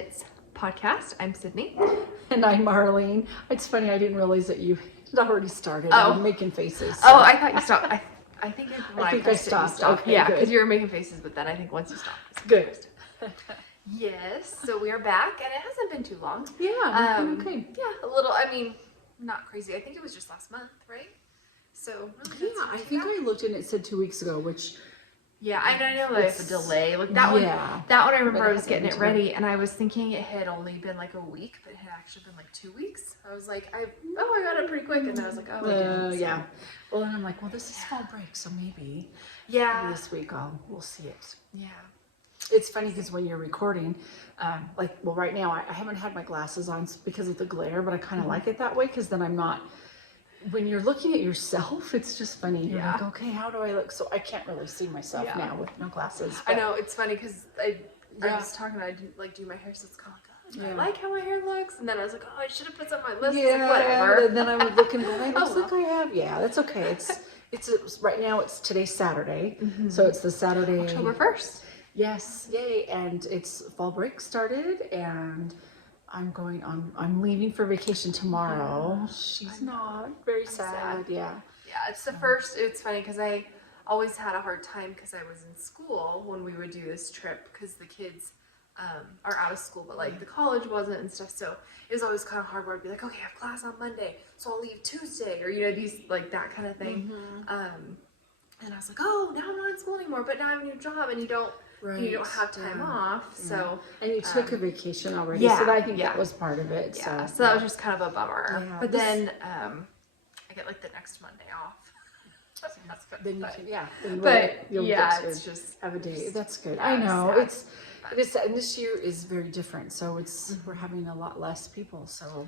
Knits podcast. I'm Sydney. And I'm Marlene. It's funny, I didn't realize that you had already started. Oh. I'm making faces. So. Oh, I thought you stopped. I think I stopped. Okay, yeah, good. because you were making faces, but then I think once you stopped. It's Good. Yes, so we are back, and it hasn't been too long. Yeah, okay. Yeah, a little, I mean, not crazy. I think it was just last month, right? So, really, Yeah, I think I looked and it said 2 weeks ago, which... Yeah, I know there's a delay. Like that one, I remember I was getting it ready, and I was thinking it had only been like a week, but it had actually been like 2 weeks. I was like, I got it pretty quick, and then I was like, oh, I didn't. So. Yeah. Well, then I'm like, well, this is fall break, so maybe this week we'll see it. Yeah. It's funny because when you're recording, right now I haven't had my glasses on because of the glare, but I kind of like it that way because then I'm not. When you're looking at yourself, it's just funny. You're like, okay, how do I look? So I can't really see myself now with no glasses. I know, it's funny because I was talking, I didn't do my hair, so it's kind of like, I like how my hair looks. And then I was like, oh, I should have put some on my list. Yeah, like, whatever. And then I was looking, it looks like I have. Yeah, that's okay. It's right now, today's Saturday. So it's the Saturday. October 1st. Yes, yay. And it's fall break started and I'm leaving for vacation tomorrow. She's not very sad. Yeah. Yeah, it's the first. It's funny because I always had a hard time because I was in school when we would do this trip because the kids are out of school, but like the college wasn't and stuff. So it was always kind of hard where I'd be like, okay, I have class on Monday, so I'll leave Tuesday, or these like that kind of thing. And I was like, oh, now I'm not in school anymore, but now I have a new job, and you don't have time off. So and you took a vacation already, so I think that was part of it. Yeah, so that was just kind of a bummer. Yeah, but then I get like the next Monday off. That's good. Then you can, it's just have a day. That's good. I know it is, and this year is very different. So we're having a lot less people. So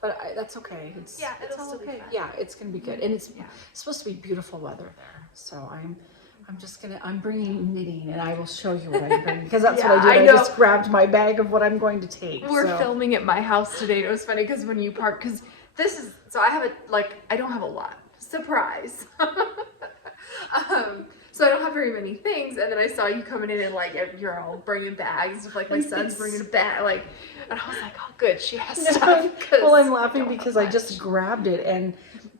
but that's okay. It's all okay. Yeah, it's gonna be good, and it's supposed to be beautiful weather there. So I'm bringing knitting, and I will show you what I'm bringing because that's what I did. I just grabbed my bag of what I'm going to take. We're filming at my house today. It was funny because when you park, because I have I don't have a lot. Surprise. So I don't have very many things, and then I saw you coming in and you're all bringing bags of my son's bringing a bag, and I was like, oh good, she has stuff. Well, I'm laughing because I just grabbed it, and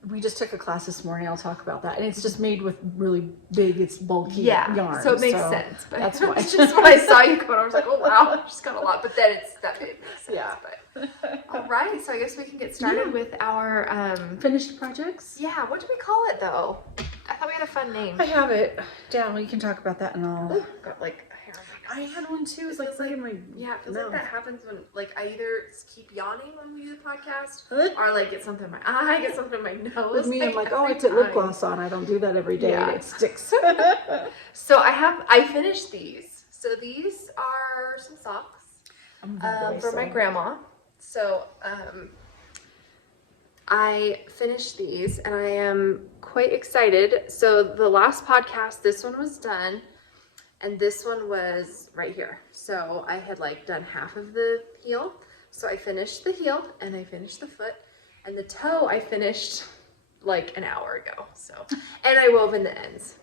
we just took a class this morning. I'll talk about that, and it's just made with really big, it's bulky yarn. So it makes sense. But that's why. Just when I saw you coming, I was like, oh wow, she's got a lot. But then that makes sense. Yeah. But all right, so I guess we can get started with our finished projects. Yeah. What do we call it though? I thought we had a fun name. I have it down. You can talk about that, and I'll. Got a hair. I had one too. It's like in my it feels like that happens when I either keep yawning when we do the podcast, or get something in my eye, get something in my nose. With me, I'm like, I put lip gloss on. I don't do that every day. And it sticks. So I finished these. So these are some socks for my grandma. So I finished these, and I am quite excited. So the last podcast, this one was done. And this one was right here. So I had done half of the heel. So I finished the heel and I finished the foot, and the toe I finished an hour ago. So, and I wove in the ends.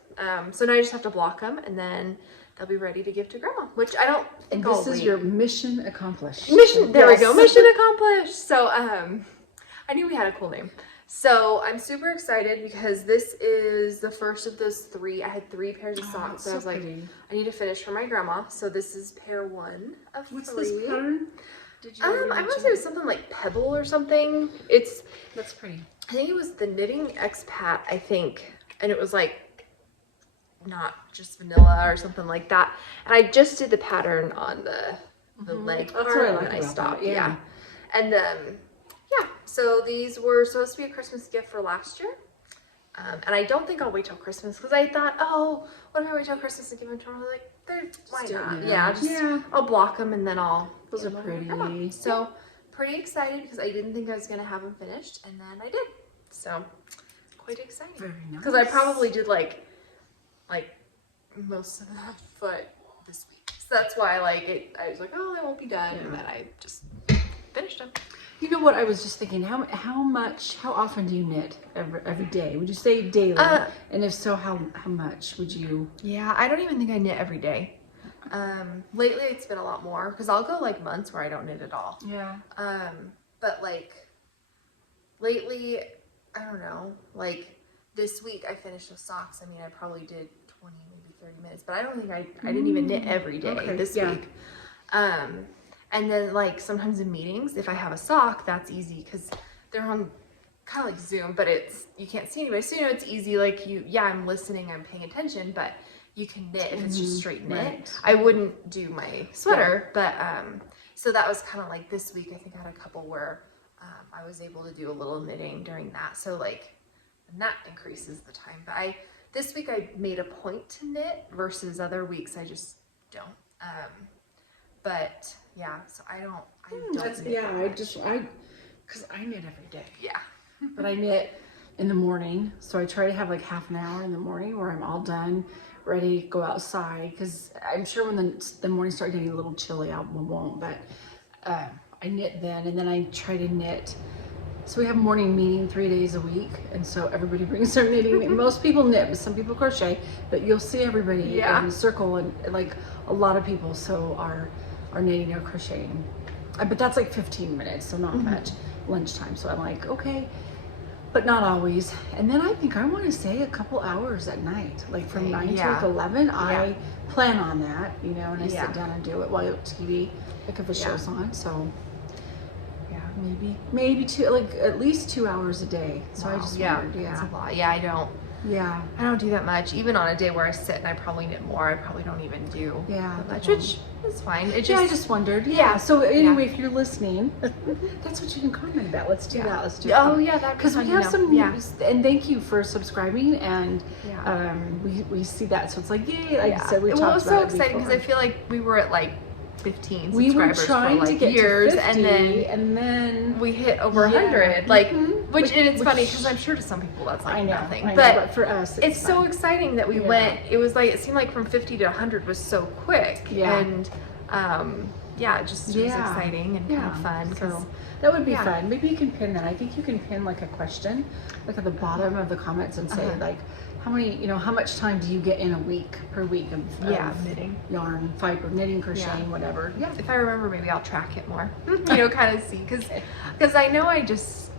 So now I just have to block them, and then they'll be ready to give to grandma, which I don't think this is your mission accomplished. There we go. Mission accomplished. So, I knew we had a cool name. So I'm super excited because this is the first of those 3. I had 3 pairs of socks. So I was like, I need to finish for my grandma. So this is pair 1 of 3. What's this pattern? Did you I want to say it was something like Pebble or something. That's pretty. I think it was the Knitting Expat, I think. And it was not just vanilla or something like that. And I just did the pattern on the leg part. That's what I like and I about stopped. That. Yeah. And then so these were supposed to be a Christmas gift for last year. And I don't think I'll wait till Christmas because I thought, oh, what if I wait till Christmas and give them to her? Why not? Yeah, I'll block them and then Those are pretty. So pretty excited because I didn't think I was going to have them finished, and then I did. So quite excited. Very nice. Because I probably did most of the foot this week. So that's why I was like, oh, they won't be done. And then I just finished them. You know what? I was just thinking, how often do you knit every day? Would you say daily? And if so, how much would you? Yeah, I don't even think I knit every day. Lately it's been a lot more because I'll go like months where I don't knit at all. Yeah. But like lately, I don't know, like this week I finished with socks. I mean, I probably did 20, maybe 30 minutes, but I don't think I didn't even knit every day this week. And then like sometimes in meetings, if I have a sock, that's easy because they're on kind of like Zoom, but you can't see anybody. So, it's easy. Like I'm listening, I'm paying attention, but you can knit if it's just straight knit. Right. I wouldn't do my sweater, but, so that was kind of like this week, I think I had a couple where, I was able to do a little knitting during that. So like, and that increases the time, but this week I made a point to knit versus other weeks I just don't. But yeah, so I don't knit because I knit every day. Yeah. But I knit in the morning, so I try to have like half an hour in the morning where I'm all done, ready to go outside, because I'm sure when the mornings start getting a little chilly, I won't, but I knit then, and then I try to knit. So we have a morning meeting 3 days a week, and so everybody brings their knitting. Most people knit, but some people crochet, but you'll see everybody in a circle, and like a lot of people are knitting or crocheting. But that's like 15 minutes, so not much lunchtime. So I'm like, okay, but not always. And then I think I want to say a couple hours at night, like from 9 to like 11. I plan on that, and I sit down and do it while TV, like if a show's on. So maybe two, like at least 2 hours a day. So I just wondered, that's a lot. I don't do that much. Even on a day where I sit and I probably knit more, I probably don't even do that much, which is fine. I just wondered. So anyway, if you're listening, that's what you can comment about. Let's do that. Let's do it. Oh yeah, that because we have some and thank you for subscribing, and we see that, so it's like yay. Like I said, we talked about it. It was so exciting because I feel like we were at like 15 subscribers we were trying for like to get years, to 50, and then we hit over 100. Like, which it's funny because I'm sure to some people that's like nothing, but for us, it's so exciting that we went. It was like, it seemed like from 50 to 100 was so quick, and it was exciting and kind of fun. So that would be fun. Maybe you can pin that. I think you can pin like a question, like at the bottom of the comments, and say like, how much time do you get in a week per week of knitting, yarn, fiber, knitting, crocheting, whatever. Yeah. If I remember, maybe I'll track it more. Kind of see, because I know I just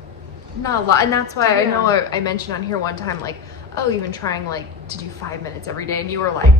not a lot, and that's why I know I mentioned on here one time like, even trying like to do 5 minutes every day, and you were like,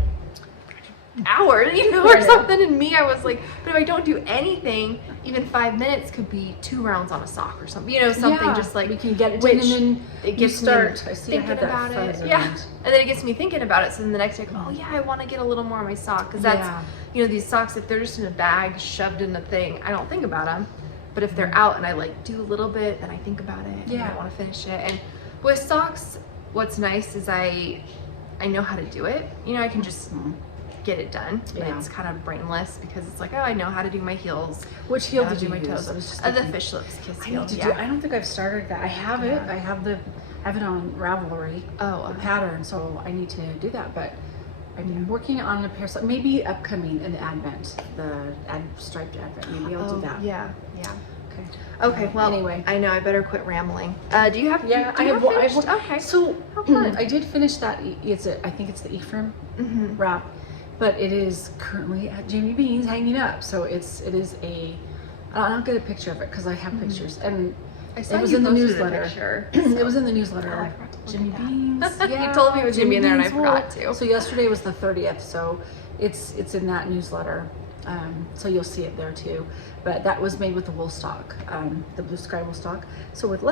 hour, or something, and me, I was like, but if I don't do anything, even 5 minutes could be 2 rounds on a sock or something, something just like we can get it in, and then it gets start thinking about it, and then it gets me thinking about it. So then the next day, I go, I want to get a little more on my sock, because that's these socks, if they're just in a bag shoved in the thing, I don't think about them, but if they're out and I like do a little bit, then I think about it, and I want to finish it. And with socks, what's nice is I know how to do it. I can just get it done. And it's kind of brainless because it's like, I know how to do my heels. Which heel did you my use? toes? The Fish Lips Kiss heel. I don't think I've started that. I have it. I have it on Ravelry. The pattern. So I need to do that. But I'm working on a pair. So maybe upcoming in the Advent, the striped Advent. Maybe I'll do that. Yeah. Okay. Well, anyway, I know I better quit rambling. Do you have? Yeah, I have. Okay. So I did finish that. I think it's the Ephraim wrap. But it is currently at Jimmy Bean's hanging up. So it is I'll get a picture of it because I have pictures. And it was in the newsletter. It was in the newsletter. Jimmy Bean's. Yeah, you told me it was Jimmy in there and I forgot to. So yesterday was the 30th. So it's in that newsletter. So you'll see it there too. But that was made with the wool stock, the blue sky wool stock. So with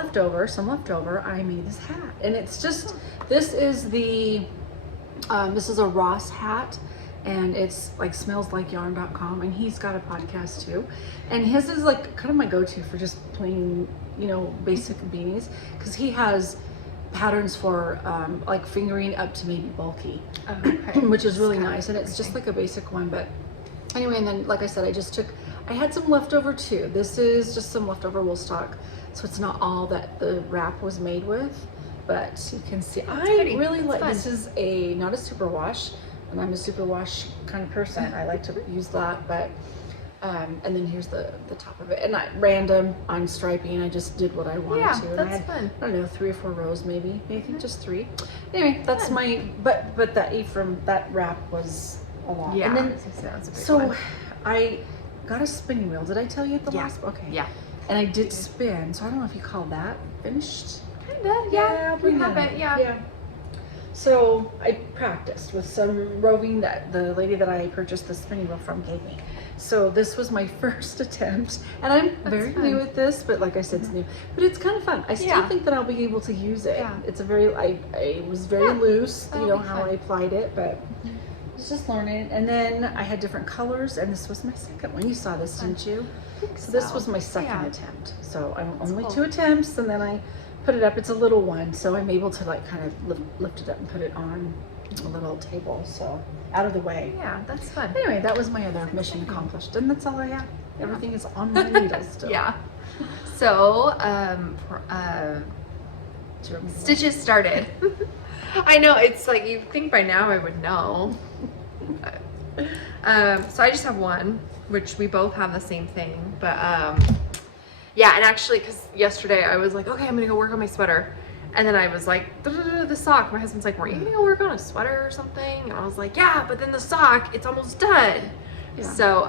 some leftover, I made this hat. And it's just, this is a Ross hat. And it's like smellslikeyarn.com, and he's got a podcast too, and his is like kind of my go-to for just plain basic beanies, because he has patterns for like fingering up to maybe bulky, which is really nice, and it's just like a basic one. But anyway, and then like I said, I had some leftover too. This is just some leftover wool stock, so it's not all that the wrap was made with, but you can see I really like this is not a super wash. And I'm a super wash kind of person. I like to use that, but and then here's the top of it. And not random on striping. I just did what I wanted to. And that's I had, fun. I don't know, 3 or 4 rows maybe. I think just 3. Anyway, that's my. But that Ephraim, that wrap was a lot. Yeah. And then, That's a big so one. I got a spinning wheel. Did I tell you at the Yeah. last? Okay. Yeah. And I did spin, so I don't know if you call that finished. Kinda. Yeah, We have it. Yeah. So I practiced with some roving that the lady that I purchased the spinning wheel from gave me. So this was my first attempt, and I'm very new at this, but like I said, it's new, but it's kind of fun. I still think that I'll be able to use it. Yeah. It's a very, I was very loose, That'll you know, be how fun. I applied it, but I was just learning. And then I had different colors, and this was my second one. You saw this, didn't you? So this was my second attempt. So I'm only cool. 2 attempts, and then I put it up. It's a little one, so I'm able to like kind of lift it up and put it on a little table, so out of the way. Yeah, that's fun. Anyway, that was my other mission accomplished, and that's all I have. Everything is on my needles still. Yeah. So, stitches started. I know, it's like, you think by now I would know. So I just have one, which we both have the same thing, but yeah, and actually, because yesterday I was like, okay, I'm gonna go work on my sweater. And then I was like, the sock. My husband's like, weren't you gonna go work on a sweater or something? And I was like, yeah, but then the sock, it's almost done. Yeah. So,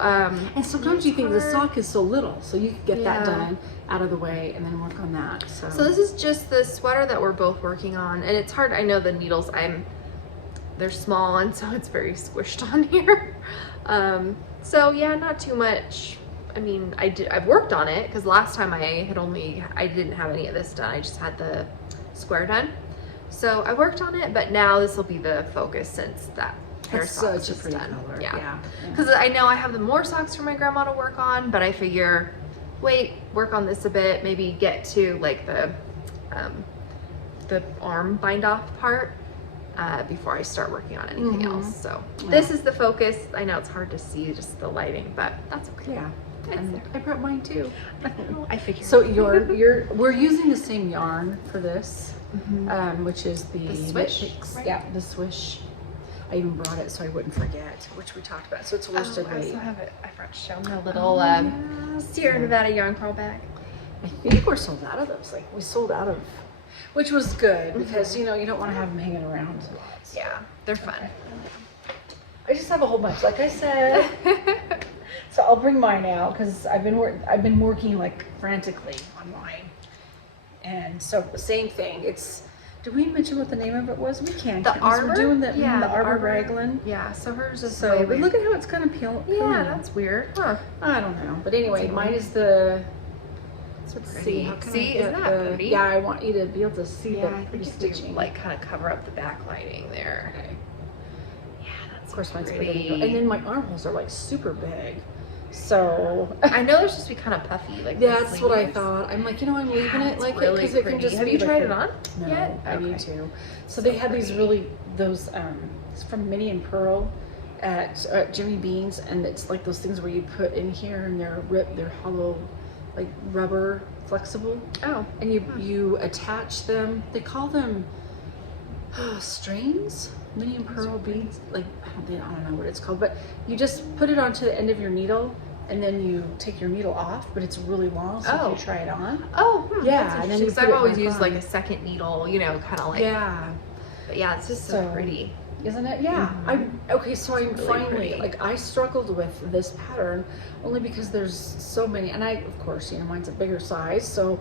and sometimes you think the sock is so little, so you could get that Yeah. done out of the way and then work on that. So this is just the sweater that we're both working on, and it's hard. I know the needles, they're small, and so it's very squished on here. So yeah, not too much. I mean, I've worked on it because last time I didn't have any of this done. I just had the square done. So I worked on it, but now this will be the focus since that pair of that's socks such a is pretty done. color. Yeah. Because I know I have the more socks for my grandma to work on, but I figure, wait, work on this a bit, maybe get to like the arm bind off part before I start working on anything else. So this is the focus. I know it's hard to see just the lighting, but that's okay. Yeah. And I brought mine too. I figured. So we're using the same yarn for this, which is the Swish, Knit-Picks. right? Yeah, the Swish. I even brought it so I wouldn't forget, which we talked about. So it's worsted I weight. also have it. I forgot to show them the little Sierra Nevada yarn pearl bag. I think we're sold out of those. Like we sold out of, which was good because you know you don't want to have them hanging around. Yeah, they're fun. I just have a whole bunch, like I said. So I'll bring mine out because I've been working like frantically on mine, and so same thing. Did we mention what the name of it was? We can't. The Arbour? We're doing the Yeah, Arbour raglan. Yeah, so hers is So but look at how it's kind of peeling. Yeah, that's weird. Huh. I don't know, but anyway, mine is So let's pretty. see. How can I See, get isn't that pretty? Yeah, I want you to be able to see Yeah, the I pretty think if you stitching. like kind of cover up the backlighting there. Okay. Yeah, that's Of course, mine's pretty. bigger than yours. And then my armholes are like super big. So I know they're supposed to be kind of puffy, like the that's what I sleeves. thought. I'm like, I'm leaving it It's like really it because it can pretty. just Have be you like tried a- it on No, yet? I need Okay. to. So they had these really those it's from Minnie and Pearl at Jimmy Bean's, and it's like those things where you put in here and they're hollow, like rubber flexible. Oh. And you attach them. They call them strings. Minnie and Pearl beads. Like I don't know what it's called, but you just put it onto the end of your needle. And then you take your needle off, but it's really long, so if you try it on. Oh, yeah, and then you because put I've it always back used on. like a second needle, kind of like. Yeah, But yeah, it's just so pretty. isn't it? Yeah. So I'm really finally pretty. like I struggled with this pattern only because there's so many, and of course mine's a bigger size, so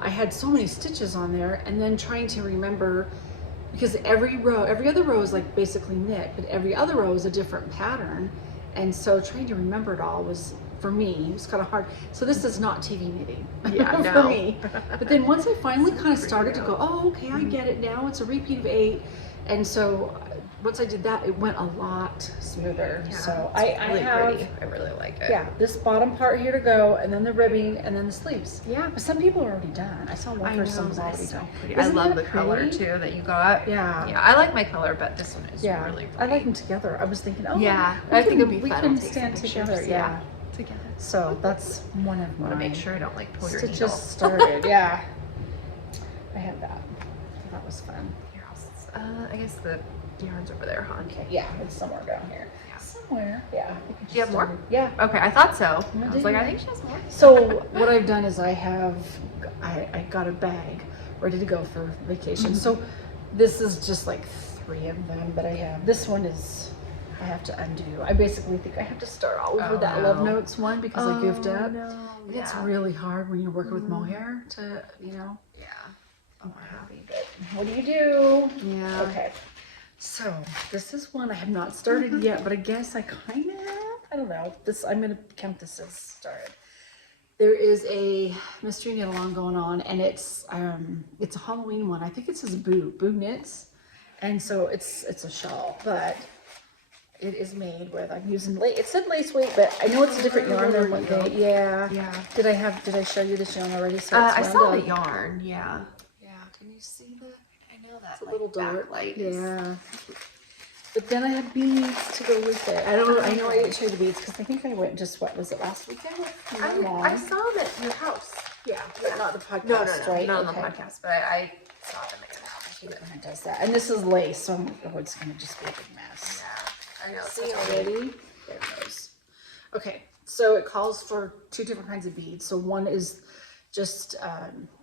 I had so many stitches on there, and then trying to remember because every other row is like basically knit, but every other row is a different pattern. And so trying to remember it all was, for me, it was kind of hard. So this is not TV knitting Yeah, for me. But then once I finally kind of started to go, oh, okay, I get it now. It's a repeat of 8. And so once I did that, it went a lot smoother. Yeah, so it's I really have, pretty. I really like it. yeah, this bottom part here to go, and then the ribbing, and then the sleeves. Yeah. But some people are already done. I saw one person was already done. Pretty. I Isn't love that the color pretty? too that you got. Yeah. Yeah, I like my color, but this one is Yeah, really pretty. I like them together. I was thinking, oh, Yeah, we I think it'd be we fun. can to take some stand pictures. together. Yeah. Together. So that's one of I want to my make sure I don't like pull your stitches needle. started. Yeah, I had that. That was fun. Your house is, I guess the yarn's over there, huh? Okay, yeah, it's somewhere down here. Yeah. Somewhere. Yeah. I think I Do you have just more? started. Yeah. Okay, I thought so. I I was like, did. I think she has more. So what I've done is I got a bag ready to go for vacation. So this is just like 3 of them, but I have this one is I have to undo. I basically think I have to start all over that Love Notes one because I goofed up. And it's really hard when you're working with mohair to, you know. Yeah. I'm happy, but what do you do? Yeah. Okay. So this is one I have not started yet, but I guess I kind of have. I don't know. This, I'm going to count this as started. There is a mystery knit along going on, and it's a Halloween one. I think it says Boo Knits, and so it's a shawl, but it is made with, I'm using lace. It said lace weight, but I know it's a different yarn than what they. Yeah. Did I show you this yarn already? So I saw the yarn. Yeah. Can you see the? I know that. It's a little dark. Light. Yeah. But then I have beads to go with it. I don't know. I know I didn't show you the beads because I think I went just, what was it, last weekend? I saw them at your house. Yeah, but not the podcast, No, right? Not on the podcast, but I saw them at your house. She kind of does that. And this is lace, so it's going to just be a big mess. Yeah, I know. See already? There it goes. Okay, so it calls for 2 different kinds of beads. So one is just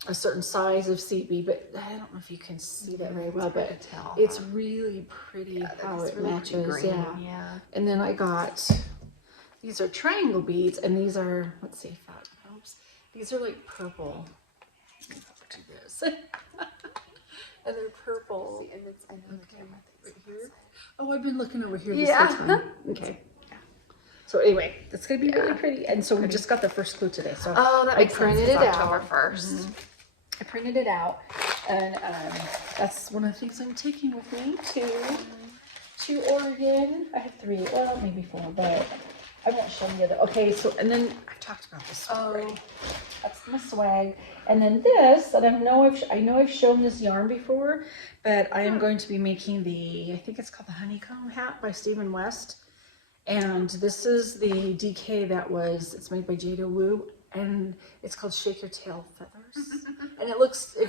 a certain size of seed bead, but I don't know if you can see that very well, but it's really pretty how it really matches. Yeah. And then I got, these are triangle beads, and these are, let's see if that helps. These are like purple. Let me do this. And they're purple. And it's, I know the camera right here. Oh, I've been looking over here this whole time. Okay. So anyway, it's gonna be really pretty. And so we just got the first clue today. So that makes printed sense. it out. October 1st. I printed it out, and that's one of the things I'm taking with me to Oregon. I have 3, well maybe 4, but I won't show you the other. Okay, so and then I've talked about this already. That's my swag. And then this, that I know I've shown this yarn before, but I am going to be making I think it's called the honeycomb hat by Stephen West. And this is the DK it's made by Jada Wu, and it's called Shake Your Tail Feathers. And it looks, I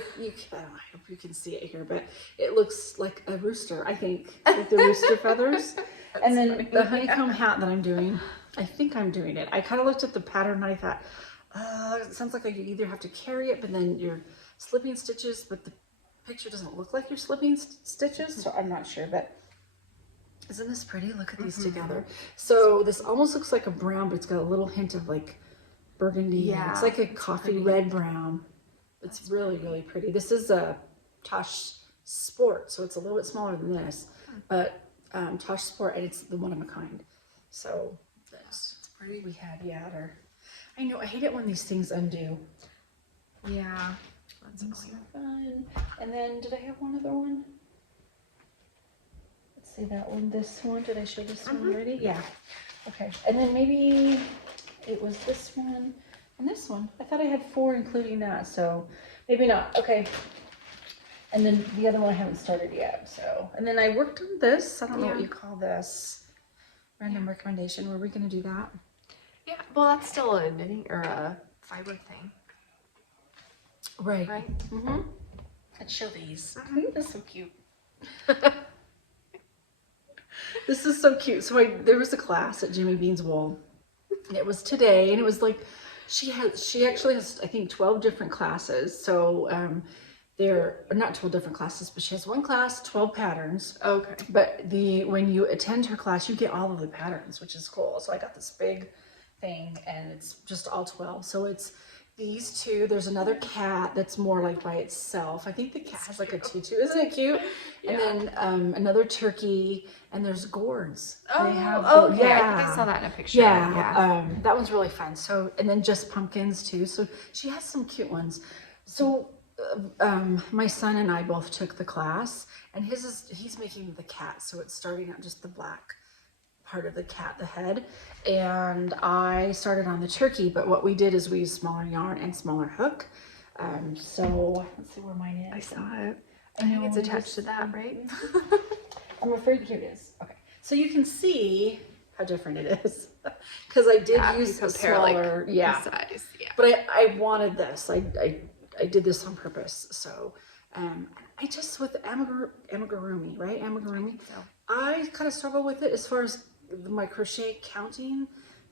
hope you can see it here, but it looks like a rooster, I think, with the rooster feathers. And then funny. The honeycomb hat that I'm doing, I think I'm doing it. I kind of looked at the pattern and I thought, it sounds like you either have to carry it, but then you're slipping stitches, but the picture doesn't look like you're slipping stitches, so I'm not sure, but isn't this pretty? Look at these together. So this almost looks like a brown, but it's got a little hint of like burgundy. Yeah, it's like a coffee red brown. It's really, really pretty. This is a Tosh Sport, so it's a little bit smaller than this, but Tosh Sport, and it's the one of a kind. So that's pretty. We had I know, I hate it when these things undo. Yeah, that's fun. And then did I have one other one? See that one, this one, did I show this one already? Yeah. Okay, and then maybe it was this one and this one. I thought I had 4 including that, so maybe not. Okay. And then the other one I haven't started yet, so. And then I worked on this. I don't know what you call this. Random recommendation. Were we going to do that? Yeah, well, that's still a knitting or a fiber thing. Right. Let's show these. This is so cute. This is so cute. So there was a class at Jimmy Bean's Wool, and it was today, and it was like she actually has, I think, 12 different classes. So they're not 12 different classes, but she has one class, 12 patterns. Okay. But when you attend her class, you get all of the patterns, which is cool. So I got this big thing, and it's just all 12. So it's these 2. There's another cat that's more like by itself. I think the cat has like a tutu. Isn't it cute? Yeah. And then another turkey, and there's gourds. Okay. I think I saw that in a picture. Yeah. That one's really fun. So, and then just pumpkins too. So she has some cute ones. So my son and I both took the class, and he's making the cat. So it's starting out just the black part of the cat, the head, and I started on the turkey, but what we did is we used smaller yarn and smaller hook. So let's see where mine is. I saw it. I think it's attached to that, right? I'm afraid, here it is. Okay, so you can see how different it is, because I did use a smaller, size. Yeah. But I wanted this. I did this on purpose. So I just, with amigurumi, right? Amigurumi. So I kind of struggle with it as far as my crochet counting,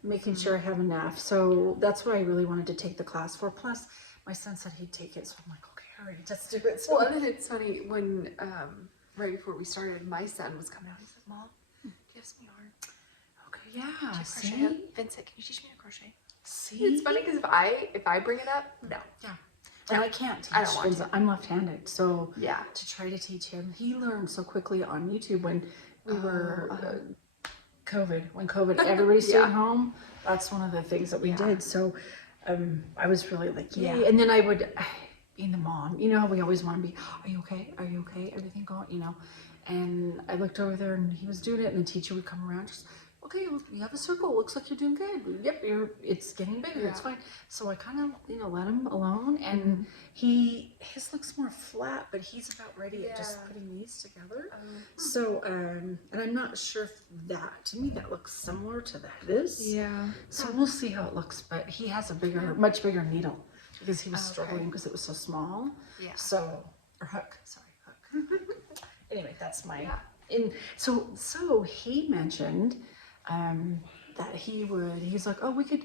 making sure I have enough. So that's what I really wanted to take the class for. Plus, my son said he'd take it, so I'm like, okay, all right, let's do it. So, well, and then it's funny when right before we started, my son was coming out. He said, "Mom, do you have some yarn. Okay, yeah. See? Vincent, can you teach me to crochet? See? It's funny because if I bring it up, no. Yeah. And I can't teach. I don't want to. I'm left-handed, so yeah. To try to teach him, he learned so quickly on YouTube when we were COVID. When COVID, everybody stayed home. That's one of the things that we did. So I was really like, yay. And then I would, being the mom, you know, we always want to be, are you okay? Are you okay? Everything going, you know? And I looked over there and he was doing it, and the teacher would come around, just, okay, you have a circle. Looks like you're doing good. Yep, it's getting bigger. It's fine. So I kind of, you know, let him alone, and his looks more flat, but he's about ready at just putting these together. So, and I'm not sure if to me, that looks similar to this. Yeah. So we'll see how it looks, but he has a much bigger needle because he was struggling because it was so small. Yeah. So, or hook. Anyway, that's my, so he mentioned, that he's like, oh, we could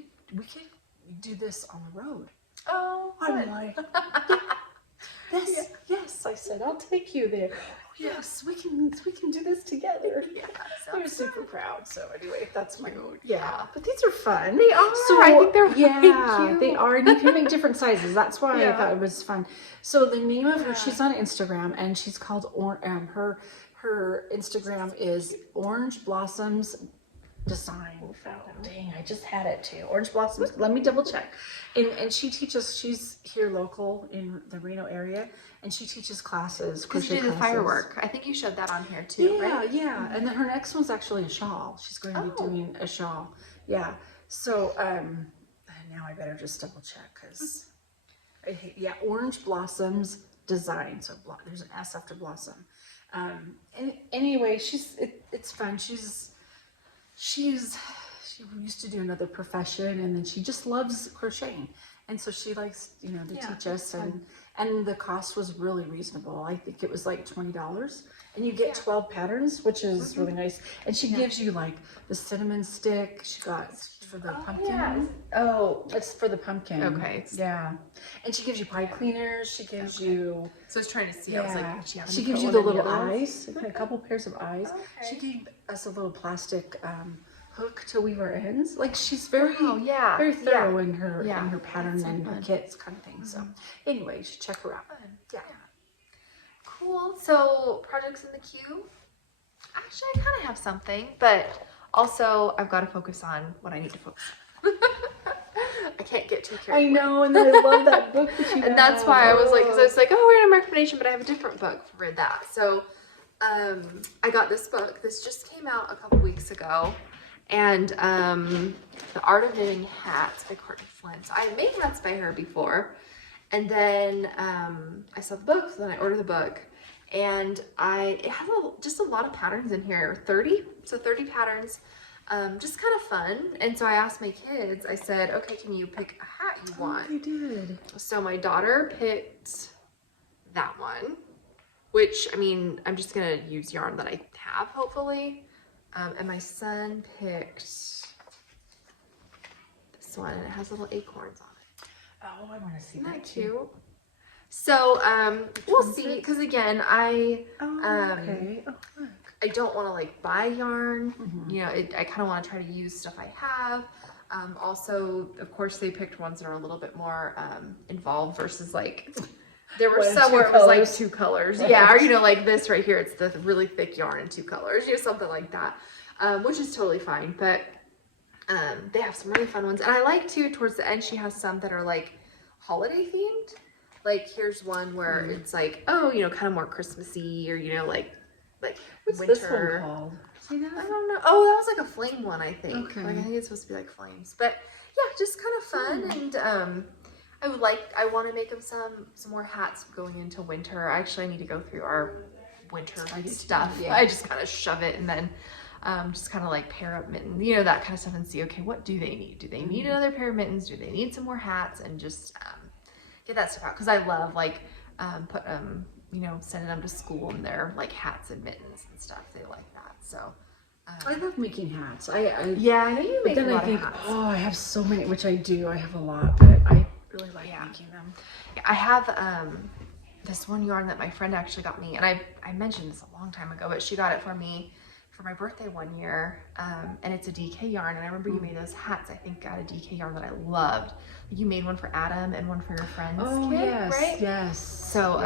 do this on the road. Oh, I'm like, yes, I said, I'll take you there. Oh, yes, we can do this together. Yeah, I was super proud. So anyway, that's my own. Yeah, but these are fun. They are. So I think they're really cute. They are, and you can make different sizes. That's why I thought it was fun. So the name of her, she's on Instagram, and she's called her Instagram is Orange Blossoms Design. Oh, dang, I just had it too. Orange Blossoms. Let me double check. And she teaches, she's here local in the Reno area, and she teaches classes. Because you do the firework. I think you showed that on here too, right? Yeah. And then her next one's actually a shawl. She's going to be doing a shawl. Yeah. So now I better just double check because Orange Blossoms Design. So there's an S after blossom. And anyway, it's fun. She used to do another profession, and then she just loves crocheting, and so she likes, you know, to teach us, and the cost was really reasonable. I think it was like $20, and you get 12 patterns, which is really nice. And she gives you like the cinnamon stick. She got for the pumpkin. It's for the pumpkin. Okay. Yeah. And she gives you pipe cleaners. She gives you. So I was trying to see. I was like, she gives you the little eyes. A couple pairs of eyes. Okay. She gave us a little plastic hook to weave our ends. Like, she's very thorough in her pattern and her kits kind of thing. So anyway, you should check her out. Yeah. Cool. So projects in the queue. Actually, I kind of have something, but also I've got to focus on what I need to focus on. I can't get too carried away. I know, and I love that book that you got. And that's why I was like, because I was like, oh, we're in a recommendation, but I have a different book for that. So I got this book. This just came out a couple weeks ago. And The Art of Knitting Hats by Courtney Flynn. So I made hats by her before. And then I saw the book, so then I ordered the book. And it had just a lot of patterns in here, 30 patterns, just kind of fun. And so I asked my kids, I said, okay, can you pick a hat you want? You did. So my daughter picked that one, which, I mean, I'm just going to use yarn that I have, hopefully. And my son picked this one, and it has little acorns on it. Oh, I want to see that too. Cute? So, we'll see, because again, I don't want to like buy yarn. You know, I kind of want to try to use stuff I have. Also, of course, they picked ones that are a little bit more involved versus like, there were some where it was like 2 colors. Yeah, or you know, like this right here, it's the really thick yarn in 2 colors, you know, something like that, which is totally fine. But they have some really fun ones. And I like too, towards the end, she has some that are like holiday themed. Like here's one where it's like, oh, you know, kind of more Christmassy, or, you know, like what's winter. This one called? See that? I don't know. Oh, that was like a flame one, I think. Okay. Like I think it's supposed to be like flames. But yeah, just kind of fun. And I want to make them some more hats going into winter. Actually, I need to go through our winter stuff. Yeah. I just kind of shove it, and then just kind of like pair up mittens, you know, that kind of stuff, and see, okay, what do they need? Do they need another pair of mittens? Do they need some more hats? And just get that stuff out, because I love like you know, sending them to school and their like hats and mittens and stuff. They like that. So I love making hats. I know you make a lot of hats. Oh, I have so many, which I do. I have a lot, but I really like making them. Yeah, I have this one yarn that my friend actually got me, and I mentioned this a long time ago, but she got it for me for my birthday one year, and it's a DK yarn, and I remember you made those hats, I think, out of DK yarn that I loved. You made one for Adam and one for your friend's kid, yes, right? Yes. So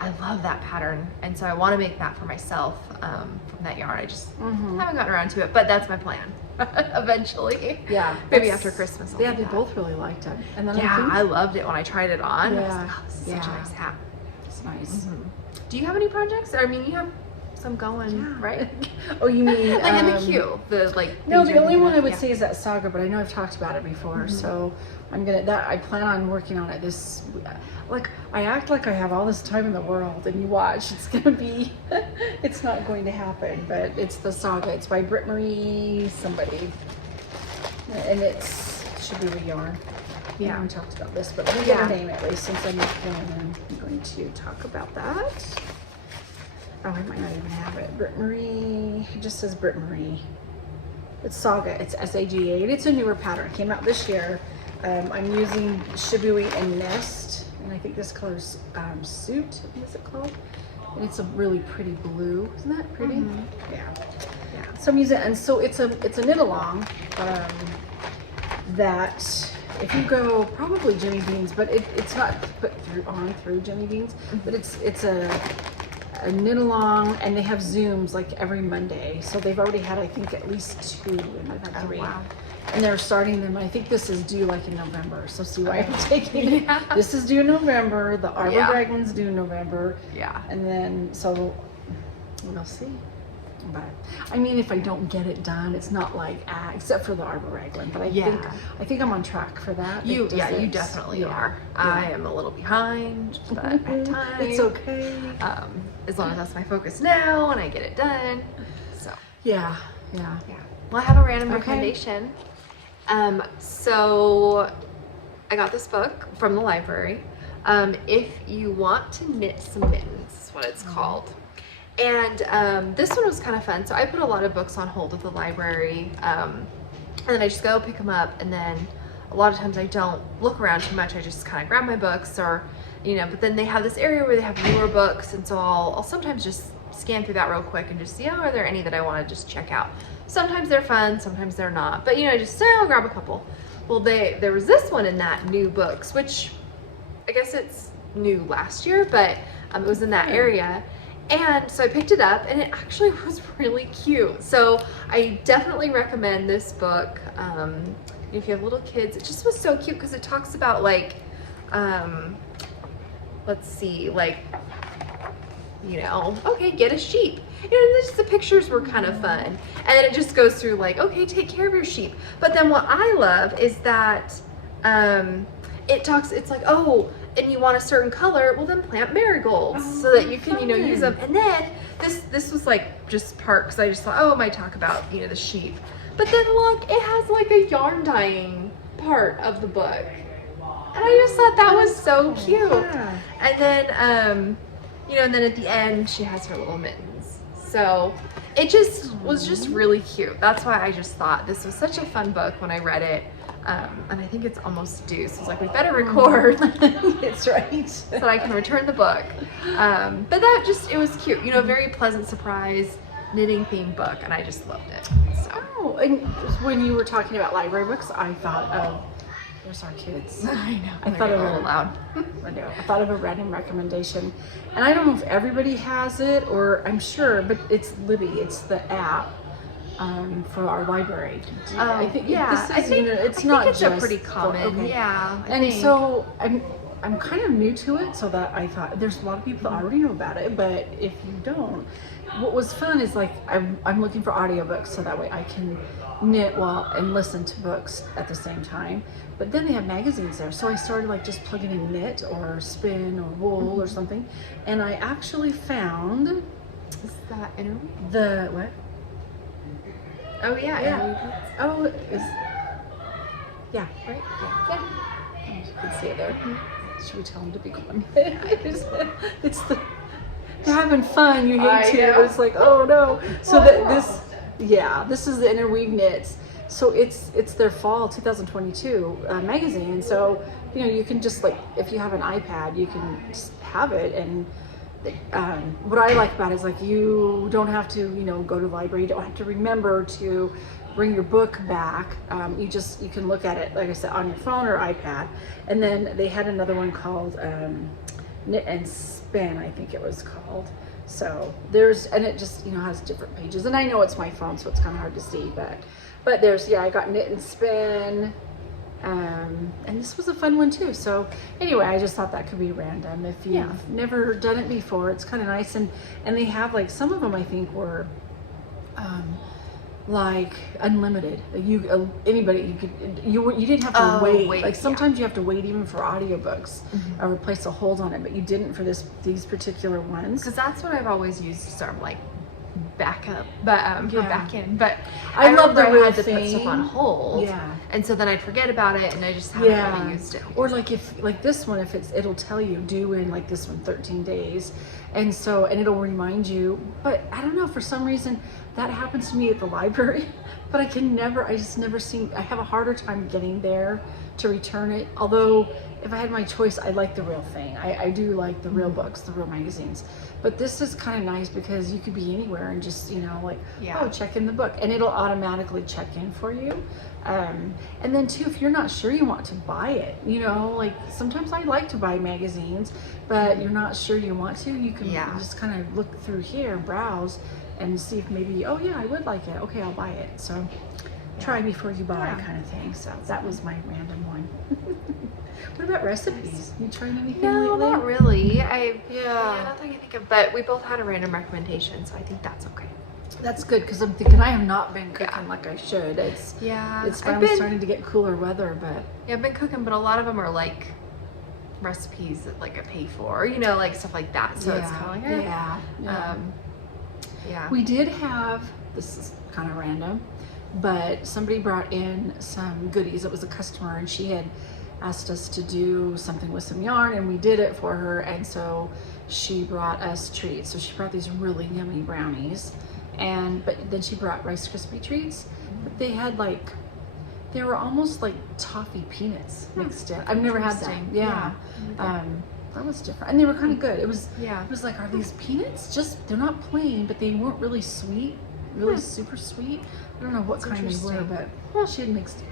I love that pattern, and so I want to make that for myself from that yarn. I just haven't gotten around to it, but that's my plan. Eventually. Yeah. Maybe after Christmas. Yeah, they both really liked it. And then I loved it when I tried it on. Yeah. I was like, oh, this is such a nice hat. It's nice. Do you have any projects? I mean, you have some going, right? Oh, you mean like in the queue, the like. No, the only one I would say is that Saga, but I know I've talked about it before, so I plan on working on it this. Like I act like I have all this time in the world, and you watch, it's gonna be, it's not going to happen. But it's the Saga. It's by Britt Marie somebody, and it should be a yarn. Yeah, I haven't talked about this, but let me get a name at least since I'm going to talk about that. Oh, I might not even have it. Britt Marie, it just says Britt Marie. It's Saga, it's S-A-G-A, and it's a newer pattern. It came out this year. I'm using Shibui and Nest, and I think this color's Suit, what is it called? And it's a really pretty blue. Isn't that pretty? Yeah. So I'm using, and so it's a knit along that if you go probably Jimmy Beans, but it's not put through Jimmy Beans, but it's a knit along, and they have Zooms like every Monday. So they've already had, I think, at least 2, and I've had 3. Wow. And they're starting them, I think this is due like in November. So see why I'm taking it. This is due in November. The Arbour Raglan's due in November. Yeah. And then, so we'll see. But I mean, if I don't get it done, it's not like except for the Arbour Raglan. But I think I'm on track for that. You definitely are. I am a little behind, but I have time. It's okay. As long as that's my focus now and I get it done. So yeah. Well, I have a random recommendation. So I got this book from the library. If you want to knit some mittens, is what it's called. And this one was kind of fun. So I put a lot of books on hold at the library, and then I just go pick them up, and then a lot of times I don't look around too much. I just kind of grab my books, or but then they have this area where they have newer books, and so I'll sometimes just scan through that real quick and just see, are there any that I want to just check out. Sometimes they're fun, sometimes they're not, but just I'll grab a couple. Well, there was this one in that new books, which I guess it's new last year, but it was in that area. And so I picked it up, and it actually was really cute. So I definitely recommend this book. If you have little kids, it just was so cute because it talks about like, let's see, like, okay, get a sheep. Just the pictures were kind of fun. And then it just goes through like, okay, take care of your sheep. But then what I love is that it's like, oh, and you want a certain color, well then plant marigolds so that you can, use them. And then this was like just part, because I just thought, oh, it might talk about, the sheep. But then look, it has like a yarn dyeing part of the book. And I just thought that was so cute. Yeah. And then, and then at the end, she has her little mittens. So it just was just really cute. That's why I just thought this was such a fun book when I read it. And I think it's almost due, so I was like, we better record. It's right. So that I can return the book. But it was cute. A very pleasant surprise, knitting themed book, and I just loved it. So. Oh, and when you were talking about library books, I thought of, there's our kids. I know. I thought of a little loud. I thought of a random recommendation. And I don't know if everybody has it, or I'm sure, but it's Libby. It's the app. For our library. I think it's a pretty common. Yeah. So I'm kind of new to it, so that I thought there's a lot of people that already know about it, but if you don't, what was fun is like I'm looking for audiobooks so that way I can knit and listen to books at the same time. But then they have magazines there, so I started like just plugging in knit or spin or wool or something, and I actually found is that interweave? The what? Oh yeah. Oh, right? Yeah. You can see it there. Should we tell them to be quiet? They're having fun. You hate to. It's like, oh no. So this is the interweave knits. So it's their fall 2022 magazine. So you can just like, if you have an iPad, you can just have it, and what I like about it is like you don't have to, go to the library. You don't have to remember to bring your book back. You can look at it, like I said, on your phone or iPad. And then they had another one called Knit and Spin, I think it was called. So and it just, has different pages. And I know it's my phone, so it's kind of hard to see, but there's, I got Knit and Spin. And this was a fun one too. So anyway, I just thought that could be random. If you've never done it before, it's kind of nice. And they have like, some of them I think were, like unlimited. You didn't have to wait. Like sometimes you have to wait even for audiobooks or place a hold on it, but you didn't for these particular ones. Because that's what I've always used to sort of like back up, but for back in. But I love the real I had to thing. put stuff on hold. Yeah. And so then I'd forget about it, and I just haven't really used it. Or like this one, it'll tell you due in like this one 13 days, and it'll remind you. But I don't know, for some reason that happens to me at the library, but I just never seem. I have a harder time getting there to return it. Although if I had my choice, I like the real thing. I do like the real books, the real magazines. But this is kind of nice because you could be anywhere and just, check in the book, and it'll automatically check in for you. And then too, if you're not sure you want to buy it, like sometimes I like to buy magazines, but you're not sure you want to, you can just kind of look through here, browse, and see if maybe, I would like it. Okay, I'll buy it. So try before you buy kind of thing. So that was my random one. What about recipes? You trying anything No, lately? not really. Not that I can think of, but we both had a random recommendation, so I think that's okay. That's good, because I'm thinking I have not been cooking like I should. It's finally starting to get cooler weather, but I've been cooking, but a lot of them are like recipes that like I pay for, like stuff like that. So it's kind of like We did have, this is kind of random, but somebody brought in some goodies. It was a customer, and she had asked us to do something with some yarn, and we did it for her, and so she brought us treats. So she brought these really yummy brownies, but then she brought Rice Krispie treats, but they were almost like toffee peanuts mixed in. I've never had that. That was different, and they were kind of good. It was like, are these peanuts? They're not plain, but they weren't really sweet, super sweet. I don't know what kind they were, but she had mixed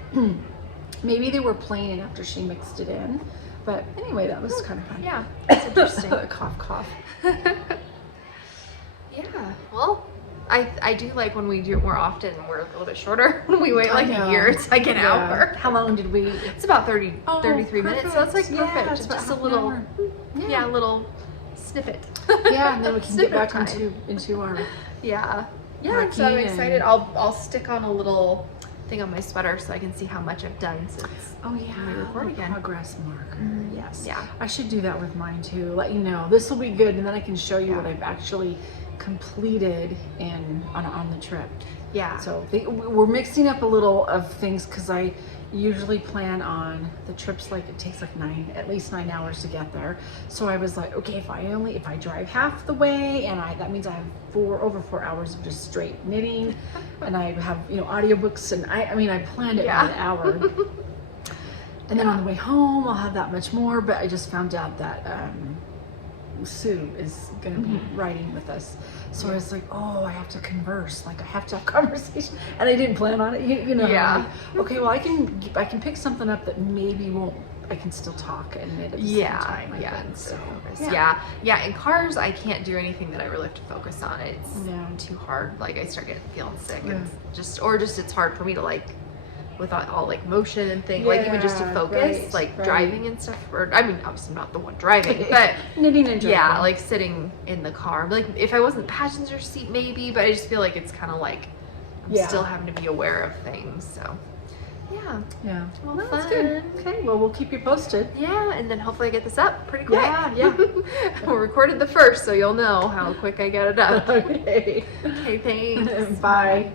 maybe they were plain after she mixed it in, but anyway, that was kind of fun. Yeah, that's interesting. Cough. Well, I do like when we do it more often. We're a little bit shorter. When we wait like a year, it's like an hour. How long did we? It's about 33 minutes, so that's like perfect. It's just a little, a little snippet. And then we can get back into our so I'm excited. I'll stick on a little thing on my sweater so I can see how much I've done since we record again. Progress marker. Yes. Yeah. I should do that with mine too. Let you know. This will be good, and then I can show you what I've actually completed on the trip. Yeah. So we're mixing up a little of things, because I usually plan on the trips like it takes like at least 9 hours to get there. So I was like, okay, if I drive half the way, and that means I have over 4 hours of just straight knitting, and I have audiobooks, and I planned it by the hour. And then on the way home I'll have that much more, but I just found out that Sue is going to be riding with us, so I was like, I have to converse, like I have to have conversation, and I didn't plan on it. Like, okay, well I can pick something up that maybe I can still talk and knit at the same time. In cars I can't do anything that I really have to focus on. It's too hard. Like I start feeling sick, and it's hard for me to like, with all like motion and things, like even just to focus, driving and stuff. Or obviously I'm not the one driving, but knitting and driving. Like sitting in the car. Like if I wasn't passenger seat, maybe, but I just feel like it's kind of like I'm still having to be aware of things. So well, that's good. Okay, well we'll keep you posted. And then hopefully I get this up pretty quick. We recorded the first, so you'll know how quick I get it up. Okay, thanks. Bye.